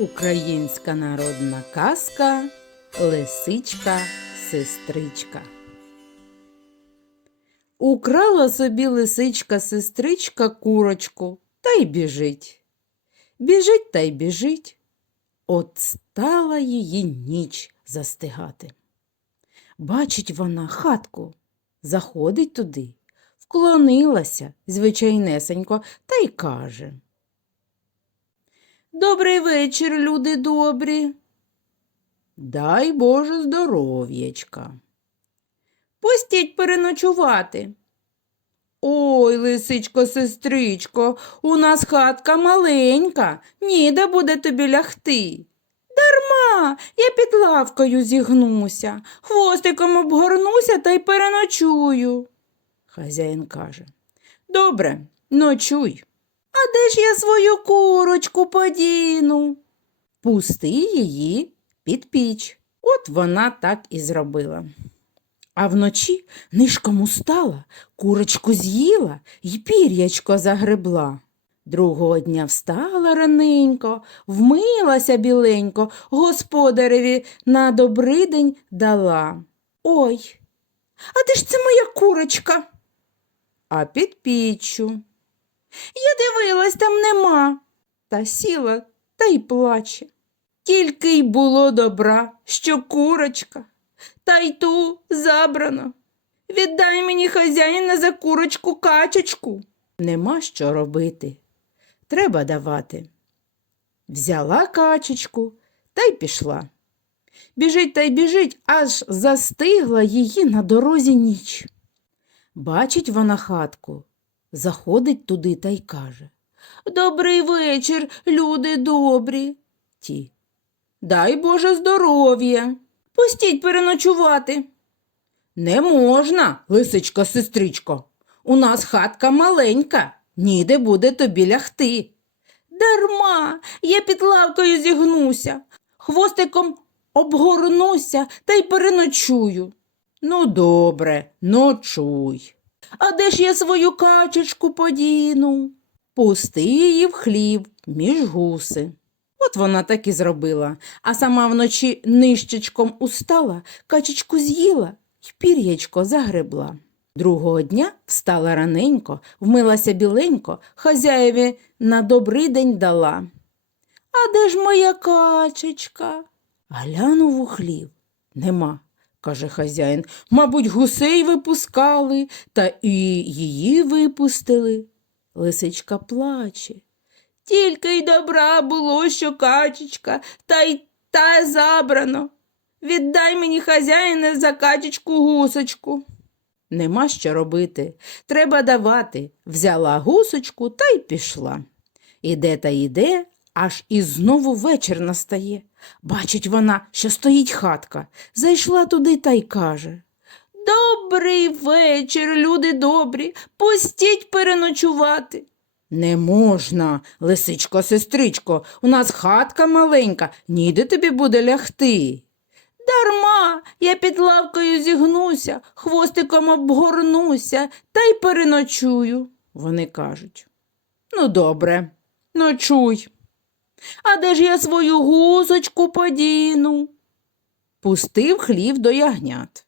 Українська народна казка Лисичка сестричка. Украла собі лисичка сестричка курочку та й біжить. Біжить та й біжить. От стала її ніч застигати. Бачить вона хатку, заходить туди, вклонилася звичайнесенько та й каже. Добрий вечір, люди добрі. Дай Боже здоров'ячка. Пустіть переночувати. Ой, лисичко, сестричко, у нас хатка маленька, ніде буде тобі лягти. Дарма, я під лавкою зігнуся, хвостиком обгорнуся та й переночую. Хазяїн каже. Добре, ночуй. А де ж я свою курочку подіну? Пусти її під піч. От вона так і зробила. А вночі нишком устала, курочку з'їла й пір'ячко загребла. Другого дня встала раненько, вмилася біленько, господареві на добрий день дала. Ой, а де ж це моя курочка? А під піччю. Я дивилась, там нема. Та сіла та й плаче. Тільки й було добра, що курочка, та й ту забрано. Віддай мені хазяїна за курочку качечку. Нема що робити. Треба давати. Взяла качечку та й пішла. Біжить та й біжить, аж застигла її на дорозі ніч. Бачить вона хатку, заходить туди та й каже Добрий вечір, люди добрі. Ті. Дай Боже здоров'я. Пустіть переночувати. Не можна, лисичко, сестричко. У нас хатка маленька, ніде буде тобі лягти. Дарма, я під лавкою зігнуся, хвостиком обгорнуся та й переночую. Ну, добре, ночуй. А де ж я свою качечку подіну? Пусти її в хлів між гуси. От вона так і зробила, а сама вночі нищечком устала, качечку з'їла й пір'ячко загребла. Другого дня встала раненько, вмилася біленько, хазяєві на добрий день дала. А де ж моя качечка? Глянув у хлів. Нема, каже хазяїн. Мабуть, гусей випускали, та і її випустили. Лисичка плаче. Тільки й добра було, що качечка, та й та забрано. Віддай мені хазяїне за качечку гусочку. Нема що робити. Треба давати. Взяла гусочку та й пішла. Іде та йде, аж і знову вечір настає. Бачить вона, що стоїть хатка. Зайшла туди та й каже. Добрий вечір, люди добрі, пустіть переночувати. Не можна, лисичко, сестричко, у нас хатка маленька, ніде тобі буде лягти. Дарма, я під лавкою зігнуся, хвостиком обгорнуся та й переночую, вони кажуть. Ну, добре, ночуй. А де ж я свою гусочку подіну? Пустив хлів до ягнят.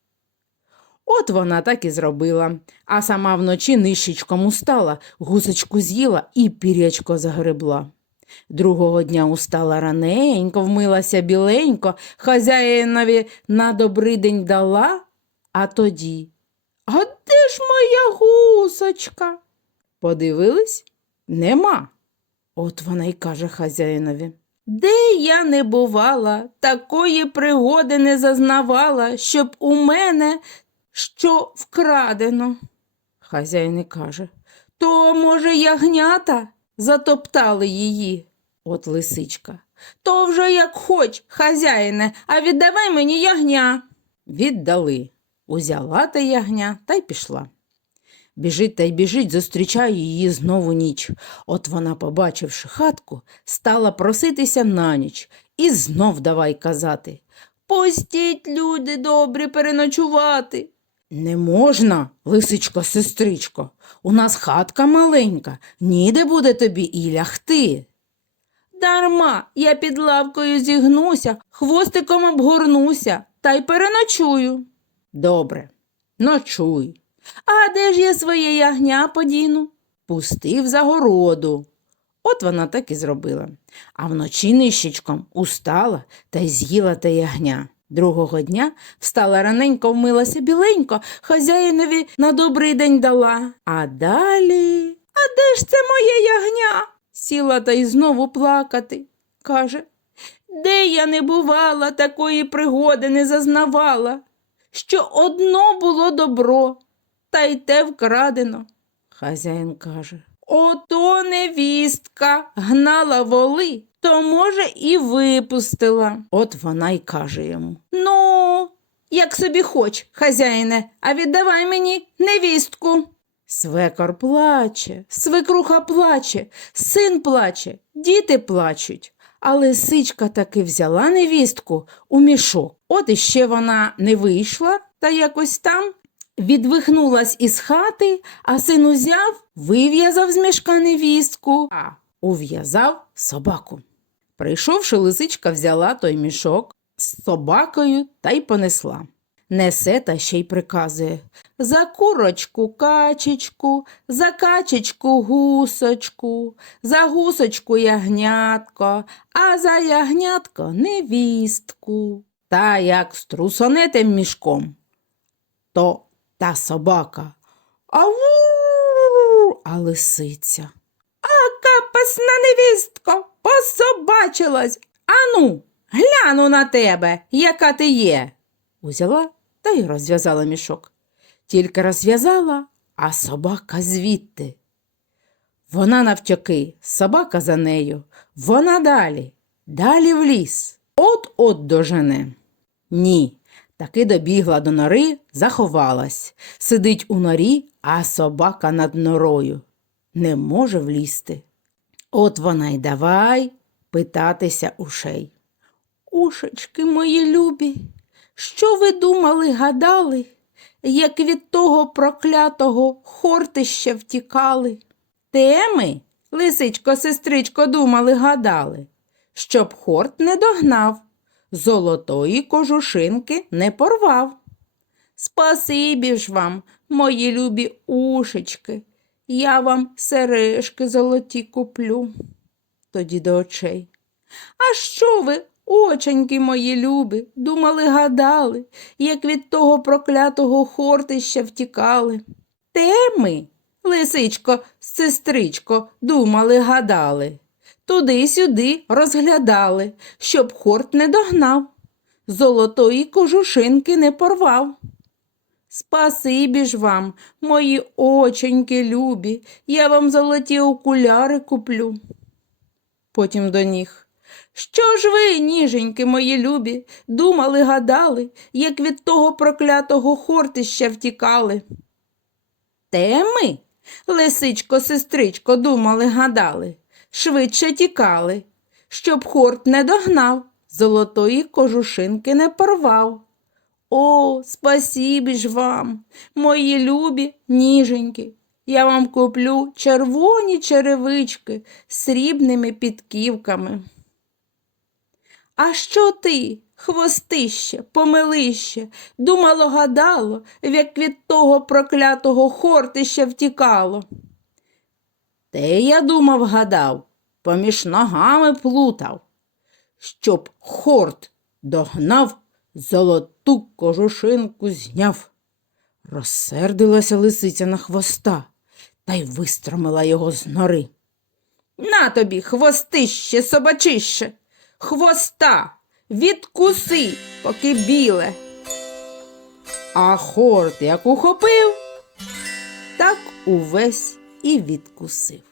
От вона так і зробила, а сама вночі нищечком устала, гусочку з'їла і пірячко загребла. Другого дня устала раненько, вмилася біленько, хазяїнові на добрий день дала, а тоді. А де ж моя гусочка? Подивились? Нема. От вона й каже хазяїнові. Де я не бувала, такої пригоди не зазнавала, щоб у мене що вкрадено. Хазяїн і каже, то, може, ягнята затоптали її. От лисичка. То вже як хоч, хазяїне, а віддавай мені ягня. Віддали. Узяла та ягня та й пішла. Біжить та й біжить, зустрічає її знову ніч. От вона, побачивши хатку, стала проситися на ніч і знов давай казати Пустіть, люди добрі, переночувати. Не можна, лисичко, сестричко, у нас хатка маленька, ніде буде тобі і лягти. Дарма я під лавкою зігнуся, хвостиком обгорнуся та й переночую. Добре, ночуй. А де ж я своє ягня подіну? Пустив за городу. От вона так і зробила. А вночі нищечком устала та й з'їла те ягня. Другого дня встала раненько, вмилася біленько, хазяїнові на добрий день дала. А далі. А де ж це моє ягня? Сіла та й знову плакати. Каже, де я не бувала, такої пригоди не зазнавала, що одно було добро, та й те вкрадено. Хазяїн каже, ото невістка гнала воли, то, може, і випустила. От вона й каже йому. Ну, як собі хоч, хазяїне, а віддавай мені невістку. Свекор плаче, свекруха плаче, син плаче, діти плачуть. А лисичка таки взяла невістку у мішок. От іще вона не вийшла та якось там відвихнулась із хати, а син узяв, вив'язав з мішка невістку, а ув'язав собаку. Прийшовши, лисичка взяла той мішок з собакою та й понесла. Несе та ще й приказує за курочку качечку, за качечку гусочку, за гусочку ягнятко, а за ягнятко невістку. Та як струсоне тим мішком, то та собака. Ау, а лисиця. Капасна невістко, пособачилась. Ану, гляну на тебе, яка ти є. Узяла та й розв'язала мішок. Тільки розв'язала, а собака звідти. Вона навтьоки, собака за нею, вона далі, далі в ліс, от-от дожене. Ні, таки добігла до нори, заховалась. Сидить у норі, а собака над норою. Не може влізти. От вона й давай питатися ушей. Ушечки мої любі, що ви думали, гадали, як від того проклятого хортища втікали? Те ми, лисичко, сестричко, думали, гадали, щоб хорт не догнав, золотої кожушинки не порвав. Спасибі ж вам, мої любі ушечки, я вам сережки золоті куплю. Тоді до очей. А що ви, оченьки мої любі, думали, гадали, як від того проклятого хортища втікали? Те ми, лисичко, сестричко, думали, гадали. Туди-сюди розглядали, щоб хорт не догнав, золотої кожушинки не порвав. Спасибі ж вам, мої оченьки любі, я вам золоті окуляри куплю. Потім до ніг. Що ж ви, ніженьки мої любі, думали, гадали, як від того проклятого хортища втікали? Те ми, лисичко, сестричко, думали, гадали, швидше тікали, щоб хорт не догнав, золотої кожушинки не порвав. О, спасібі ж вам, мої любі ніженьки. Я вам куплю червоні черевички з срібними підківками. А що ти, хвостище, помилище, думало, гадало, як від того проклятого хортища втікало? Те я думав, гадав, поміж ногами плутав, щоб хорт догнав золоту кожушинку зняв. Розсердилася лисиця на хвоста та й вистромила його з нори. На тобі, хвостище, собачище, хвоста, відкуси, поки біле. А хорт як ухопив, так увесь і відкусив.